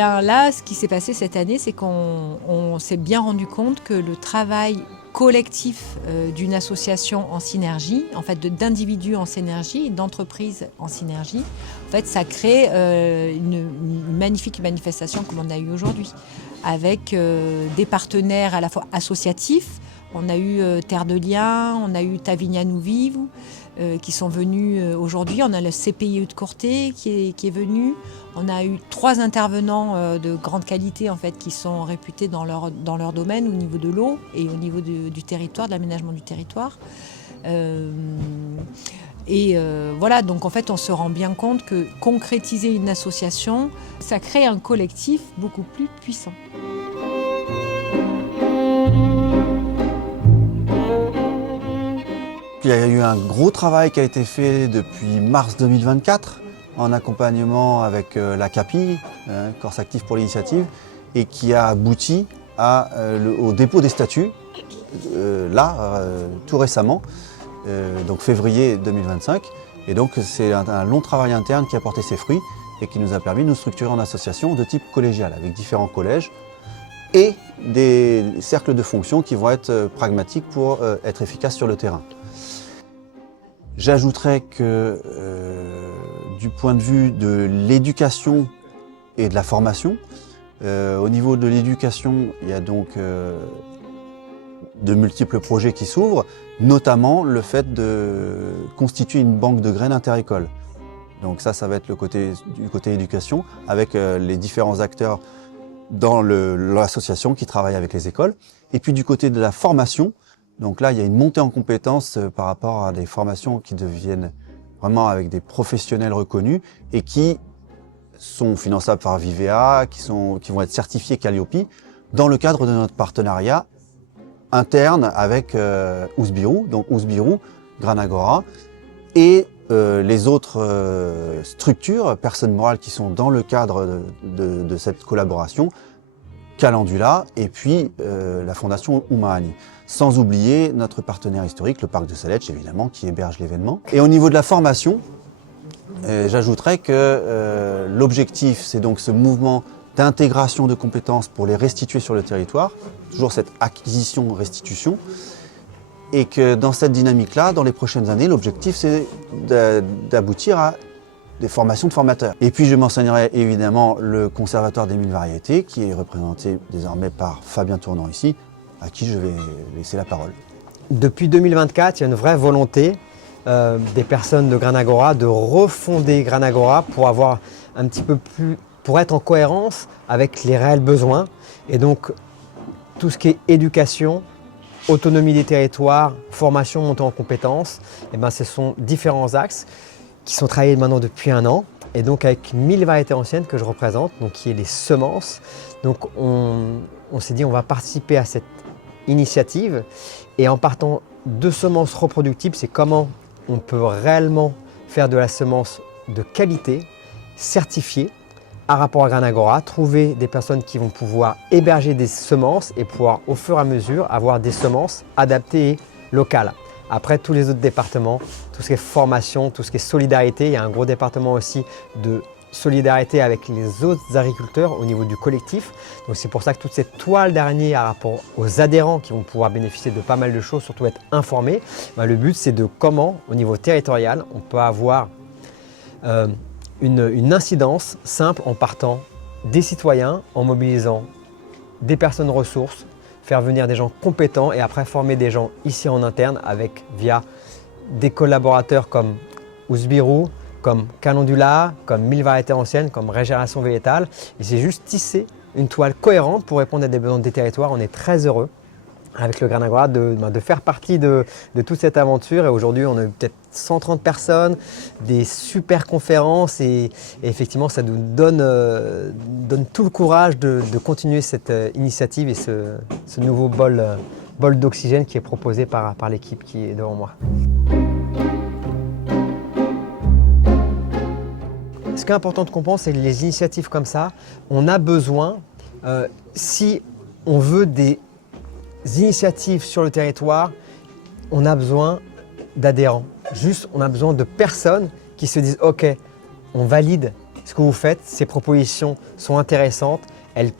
bien là, ce qui s'est passé cette année, c'est qu'on s'est bien rendu compte que le travail collectif d'une association en synergie, en fait d'individus en synergie, d'entreprises en synergie, en fait ça crée une magnifique manifestation comme on a eu aujourd'hui, avec des partenaires à la fois associatifs. On a eu Terre de Liens, on a eu Tavinia Nous Vive qui sont venus aujourd'hui. On a le CPIE de Corté qui est venu. On a eu 3 intervenants de grande qualité en fait, qui sont réputés dans leur domaine au niveau de l'eau et au niveau du territoire, de l'aménagement du territoire. Voilà, donc en fait on se rend bien compte que concrétiser une association, ça crée un collectif beaucoup plus puissant. Il y a eu un gros travail qui a été fait depuis mars 2024 en accompagnement avec la CAPI, Corse Actif pour l'initiative, et qui a abouti au dépôt des statuts, tout récemment, donc février 2025. Et donc c'est un long travail interne qui a porté ses fruits et qui nous a permis de nous structurer en association de type collégial, avec différents collèges et des cercles de fonction qui vont être pragmatiques pour être efficaces sur le terrain. J'ajouterais que du point de vue de l'éducation et de la formation, au niveau de l'éducation, il y a donc de multiples projets qui s'ouvrent, notamment le fait de constituer une banque de graines interécoles. Donc ça va être du côté éducation, avec les différents acteurs dans l'association qui travaillent avec les écoles. Et puis du côté de la formation, donc là, il y a une montée en compétences par rapport à des formations qui deviennent vraiment avec des professionnels reconnus et qui sont finançables par Vivea, qui vont être certifiés Calliope dans le cadre de notre partenariat interne avec Ousbirou, donc Ousbirou, Granagora et les autres structures, personnes morales qui sont dans le cadre de cette collaboration, Calendula et puis la fondation Oumahani. Sans oublier notre partenaire historique, le Parc de Saletch, évidemment, qui héberge l'événement. Et au niveau de la formation, j'ajouterais que l'objectif, c'est donc ce mouvement d'intégration de compétences pour les restituer sur le territoire, toujours cette acquisition-restitution, et que dans cette dynamique-là, dans les prochaines années, l'objectif, c'est d'aboutir à des formations de formateurs. Et puis je mentionnerai évidemment le Conservatoire des 1000 variétés, qui est représenté désormais par Fabien Tournant ici, à qui je vais laisser la parole. Depuis 2024, il y a une vraie volonté des personnes de Granagora de refonder Granagora pour avoir un petit peu plus, pour être en cohérence avec les réels besoins. Et donc tout ce qui est éducation, autonomie des territoires, formation, montée en compétences, et ben, ce sont différents axes qui sont travaillés maintenant depuis 1 an. Et donc avec 1000 variétés anciennes que je représente, donc qui est les semences. Donc on s'est dit on va participer à cette initiative et en partant de semences reproductibles, c'est comment on peut réellement faire de la semence de qualité, certifiée, à rapport à Granagora, trouver des personnes qui vont pouvoir héberger des semences et pouvoir au fur et à mesure avoir des semences adaptées et locales. Après, tous les autres départements, tout ce qui est formation, tout ce qui est solidarité, il y a un gros département aussi de solidarité avec les autres agriculteurs au niveau du collectif. Donc c'est pour ça que toute cette toile d'araignée par rapport aux adhérents qui vont pouvoir bénéficier de pas mal de choses, surtout être informés, le but c'est de comment au niveau territorial on peut avoir une incidence simple en partant des citoyens, en mobilisant des personnes ressources, faire venir des gens compétents et après former des gens ici en interne via des collaborateurs comme Ousbirou, comme Calendula, comme 1000 variétés anciennes, comme Régénération végétale. Et c'est juste tisser une toile cohérente pour répondre à des besoins des territoires. On est très heureux avec le Granagora de faire partie de toute cette aventure. Et aujourd'hui, on a peut-être 130 personnes, des super conférences et effectivement, ça nous donne tout le courage de continuer cette initiative et ce nouveau bol d'oxygène qui est proposé par l'équipe qui est devant moi. Ce qui est important de comprendre, c'est que les initiatives comme ça, on a besoin, si on veut des initiatives sur le territoire, on a besoin d'adhérents. Juste, on a besoin de personnes qui se disent « Ok, on valide ce que vous faites, ces propositions sont intéressantes, elles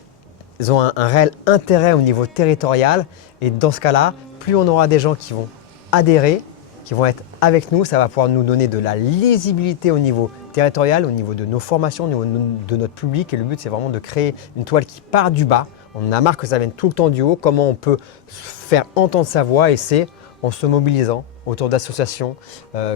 ont un réel intérêt au niveau territorial et dans ce cas-là, plus on aura des gens qui vont adhérer, qui vont être avec nous, ça va pouvoir nous donner de la lisibilité au niveau territorial, au niveau de nos formations, au niveau de notre public et le but c'est vraiment de créer une toile qui part du bas. On en a marre que ça vienne tout le temps du haut, comment on peut faire entendre sa voix et c'est en se mobilisant autour d'associations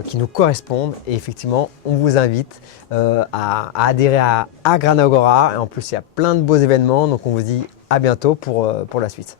qui nous correspondent et effectivement on vous invite à adhérer à Granagora et en plus il y a plein de beaux événements donc on vous dit à bientôt pour la suite.